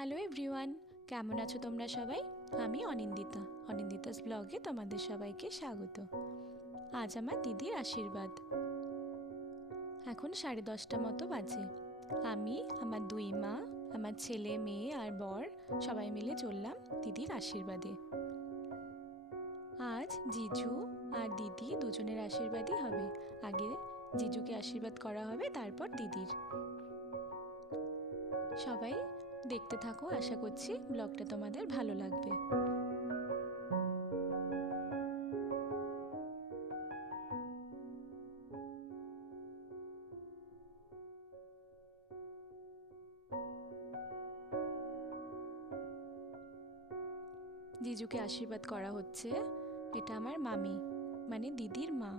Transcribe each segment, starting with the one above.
Hello everyone, কেমন আছো তোমরা সবাই? আমি অনিন্দিতাস ব্লগে তোমাদের সবাইকে স্বাগত। আজ আমার দিদির আশীর্বাদ। এখন 10:30 মতো বাজে। আমি, আমার দুই মা, আমার ছেলে মেয়ে আর বর সবাই মিলে চললাম দিদির আশীর্বাদে। আজ জিজু আর দিদি দুজনের আশীর্বাদই হবে। আগে জিজুকে আশীর্বাদ করা হবে, তারপর দিদির। সবাই দেখতে থাকো, আশা করছি ব্লগটা তোমাদের ভালো লাগবে। জিজুকে আশীর্বাদ করা হচ্ছে। এটা আমার মামি, মানে দিদির মা।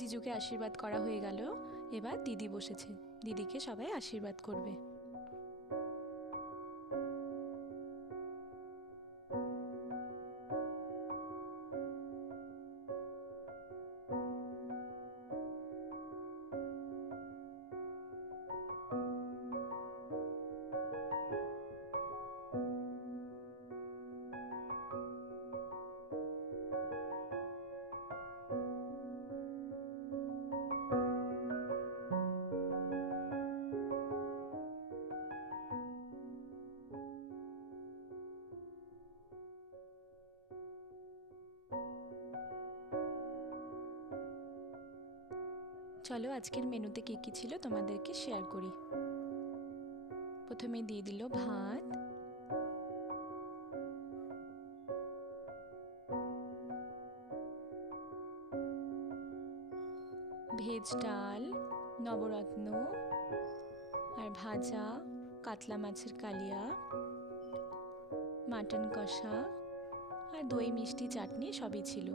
জিজুকে আশীর্বাদ করা হয়ে গেল। এবার দিদি বসেছে, দিদিকে সবাই আশীর্বাদ করবে। চলো আজকের মেনুতে কি কি ছিল তোমাদেরকে শেয়ার করি। প্রথমে দিয়ে দিল ভাত, ভেজ ডাল, নবরত্ন আর ভাজা, কাতলা মাছের কালিয়া, মাটন কষা আর দই মিষ্টি চাটনি সবই ছিল।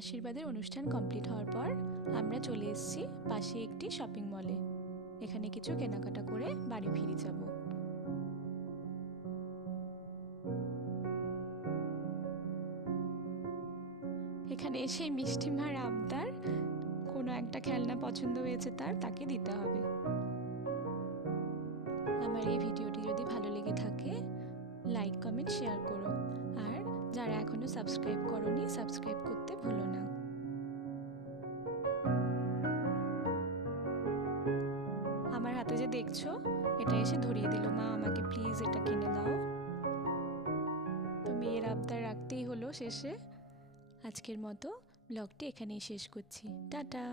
আশীর্বাদের অনুষ্ঠান কমপ্লিট হওয়ার পর আমরা চলে এসেছি পাশে একটি শপিং মলে। এখানে কিছু কেনাকাটা করে বাড়ি ফিরে যাব। এখানে এসে মিষ্টিমার আবদার, কোনো একটা খেলনা পছন্দ হয়েছে তাকে দিতে হবে। আমার এই ভিডিওটি যদি ভালো লেগে থাকে লাইক কমেন্ট শেয়ার করো, আর যারা এখনো সাবস্ক্রাইব করোনি সাবস্ক্রাইব করতে ভুলো না। আমার হাতে যে দেখছো এটা এসে ধরিয়ে দিল, মা আমাকে প্লিজ এটা কিনে দাও। তো মেয়ের আবদার রাখতেই হলো শেষে। আজকের মতো ব্লগটি এখানেই শেষ করছি। টাটা।